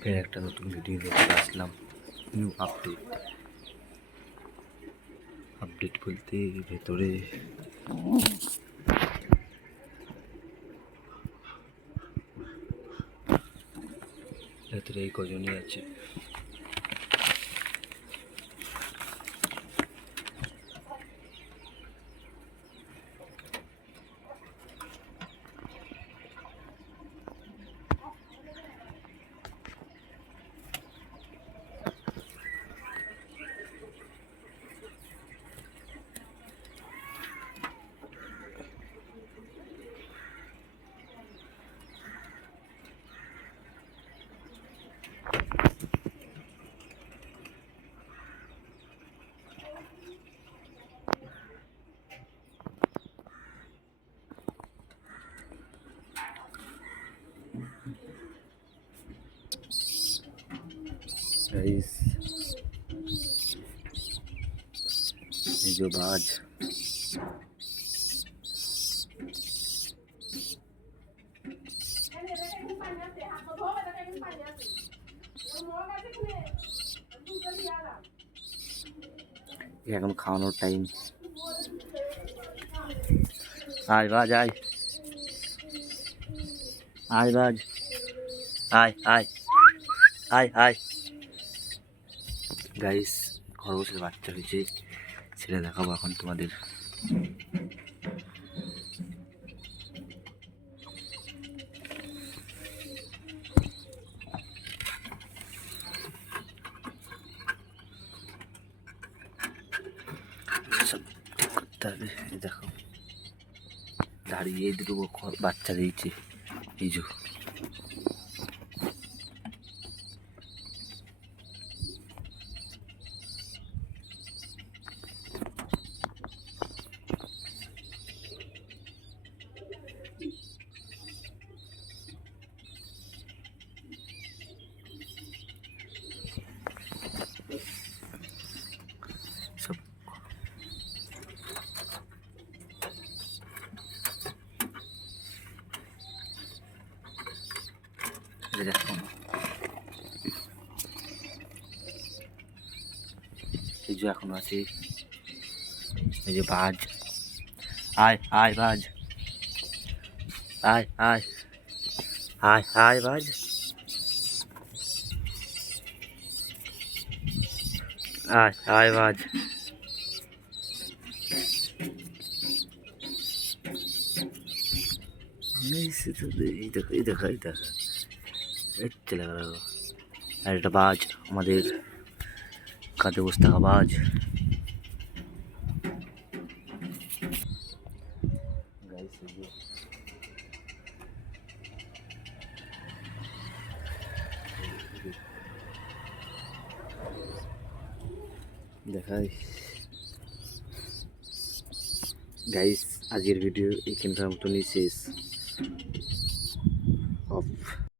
ফের একটা নতুন ভিডিও নিয়ে আসলাম। নিউ আপডেট বলতে ভেতরে এই কজনই আছে। এই যে বাজ এখন খাওয়ানোর টাইম। আয় বাজ আয়, আয় বাজ আয় আয় আয় আয়। গাইস খরগোশের বাচ্চা হয়েছে, ছেড়ে দেখাবো এখন তোমাদের। সব ঠিক করতে হবে। দেখো দাঁড়িয়ে এই দুটো বাচ্চা দিয়েছে, এই যে সব দেখো। এই যে এখন আছে, এই যে বাজ আয় আয় বাজ আয় আয় আয় আয় বাজ আয় আয় বাজ। এই দেখো এই দেখো এই দেখো, চলে গেল। আর একটা বাজ আমাদের কাঁধে বসে থাকা বাজ। দেখাই গাইস, আজকের ভিডিও এইখানকার মতনই শেষ। অফ।